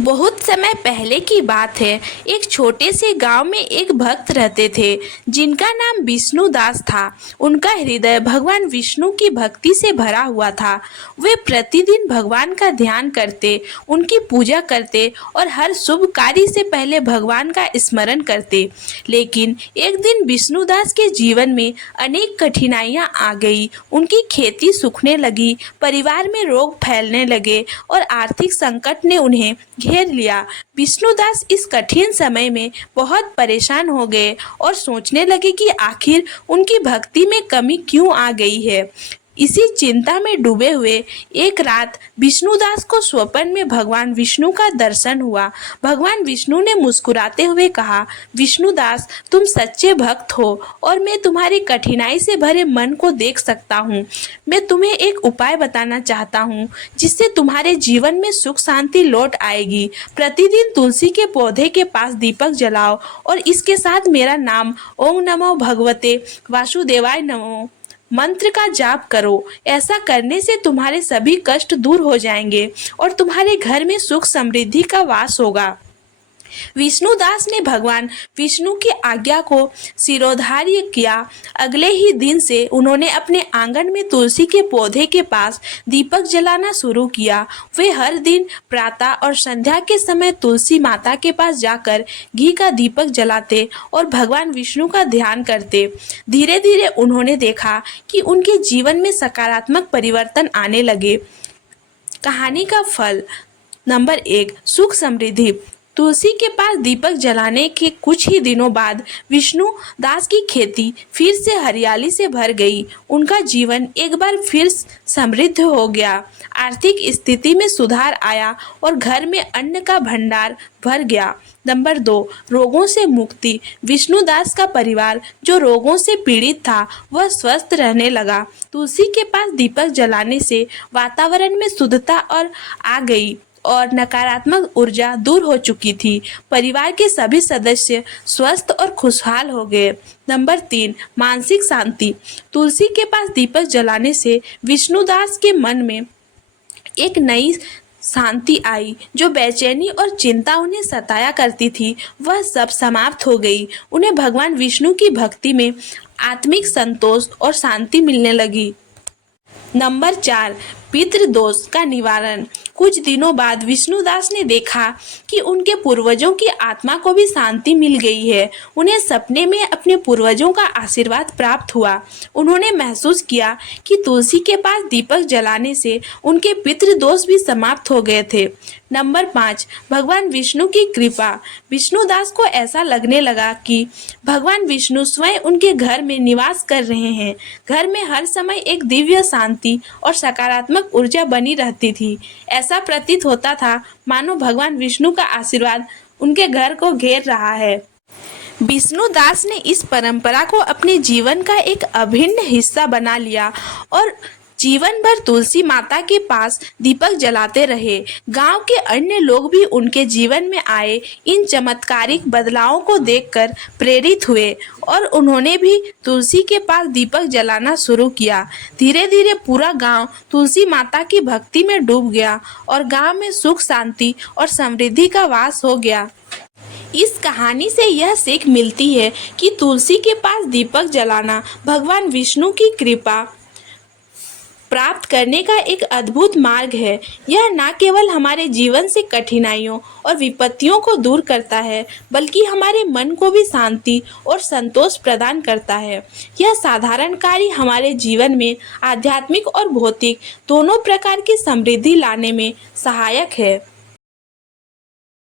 बहुत समय पहले की बात है। एक छोटे से गांव में एक भक्त रहते थे जिनका नाम विष्णु दास था। उनका हृदय भगवान विष्णु की भक्ति से भरा हुआ था। वे प्रतिदिन भगवान का ध्यान करते, उनकी पूजा करते और हर शुभ कार्य से पहले भगवान का स्मरण करते। लेकिन एक दिन विष्णु दास के जीवन में अनेक कठिनाइयां आ गई। उनकी खेती सूखने लगी, परिवार में रोग फैलने लगे और आर्थिक संकट ने उन्हें घेर लिया। विष्णुदास इस कठिन समय में बहुत परेशान हो गए और सोचने लगे कि आखिर उनकी भक्ति में कमी क्यों आ गई है। इसी चिंता में डूबे हुए एक रात विष्णुदास को स्वप्न में भगवान विष्णु का दर्शन हुआ। भगवान विष्णु ने मुस्कुराते हुए कहा, विष्णुदास, तुम सच्चे भक्त हो और मैं तुम्हारी कठिनाई से भरे मन को देख सकता हूँ। मैं तुम्हें एक उपाय बताना चाहता हूँ जिससे तुम्हारे जीवन में सुख शांति लौट आएगी। प्रतिदिन तुलसी के पौधे के पास दीपक जलाओ और इसके साथ मेरा नाम ओम नमो भगवते वासुदेवाय नमो मंत्र का जाप करो। ऐसा करने से तुम्हारे सभी कष्ट दूर हो जाएंगे और तुम्हारे घर में सुख समृद्धि का वास होगा। विष्णुदास ने भगवान विष्णु की आज्ञा को शिरोधार्य किया। अगले ही दिन से उन्होंने अपने आंगन में तुलसी के पौधे के पास दीपक जलाना शुरू किया। वे हर दिन प्रातः और संध्या के समय तुलसी माता के पास जाकर घी का दीपक जलाते और भगवान विष्णु का ध्यान करते। धीरे धीरे उन्होंने देखा कि उनके जीवन में सकारात्मक परिवर्तन आने लगे। कहानी का फल। नंबर 1, सुख समृद्धि। तुलसी के पास दीपक जलाने के कुछ ही दिनों बाद विष्णु दास की खेती फिर से हरियाली से भर गई। उनका जीवन एक बार फिर समृद्ध हो गया। आर्थिक स्थिति में सुधार आया और घर में अन्न का भंडार भर गया। नंबर 2, रोगों से मुक्ति। विष्णु दास का परिवार जो रोगों से पीड़ित था वह स्वस्थ रहने लगा। तुलसी के पास दीपक जलाने से वातावरण में शुद्धता और आ गई और नकारात्मक ऊर्जा दूर हो चुकी थी। परिवार के सभी सदस्य स्वस्थ और खुशहाल हो गए। नंबर 3, मानसिक शांति। तुलसी के पास दीपक जलाने से विष्णुदास के मन में एक नई शांति आई। जो बेचैनी और चिंता उन्हें सताया करती थी वह सब समाप्त हो गई। उन्हें भगवान विष्णु की भक्ति में आत्मिक संतोष और शांति मिलने लगी। नंबर 4, पितृदोष का निवारण। कुछ दिनों बाद विष्णुदास ने देखा कि उनके पूर्वजों की आत्मा को भी शांति मिल गई है। उन्हें सपने में अपने पूर्वजों का आशीर्वाद प्राप्त हुआ। उन्होंने महसूस किया कि तुलसी के पास दीपक जलाने से उनके पितृदोष भी समाप्त हो गए थे। नंबर 5, भगवान विष्णु की कृपा। विष्णुदास को ऐसा लगने लगा कि भगवान विष्णु स्वयं उनके घर में निवास कर रहे हैं। घर में हर समय एक दिव्य शांति और सकारात्मक ऊर्जा बनी रहती थी। ऐसा प्रतीत होता था मानो भगवान विष्णु का आशीर्वाद उनके घर को घेर रहा है। विष्णुदास ने इस परंपरा को अपने जीवन का एक अभिन्न हिस्सा बना लिया और जीवन भर तुलसी माता के पास दीपक जलाते रहे। गांव के अन्य लोग भी उनके जीवन में आए इन चमत्कारिक बदलावों को देखकर प्रेरित हुए और उन्होंने भी तुलसी के पास दीपक जलाना शुरू किया। धीरे धीरे पूरा गांव तुलसी माता की भक्ति में डूब गया और गांव में सुख शांति और समृद्धि का वास हो गया। इस कहानी से यह सीख मिलती है कि तुलसी के पास दीपक जलाना भगवान विष्णु की कृपा प्राप्त करने का एक अद्भुत मार्ग है। यह न केवल हमारे जीवन से कठिनाइयों और विपत्तियों को दूर करता है बल्कि हमारे मन को भी शांति और संतोष प्रदान करता है। यह साधारण कार्य हमारे जीवन में आध्यात्मिक और भौतिक दोनों प्रकार की समृद्धि लाने में सहायक है।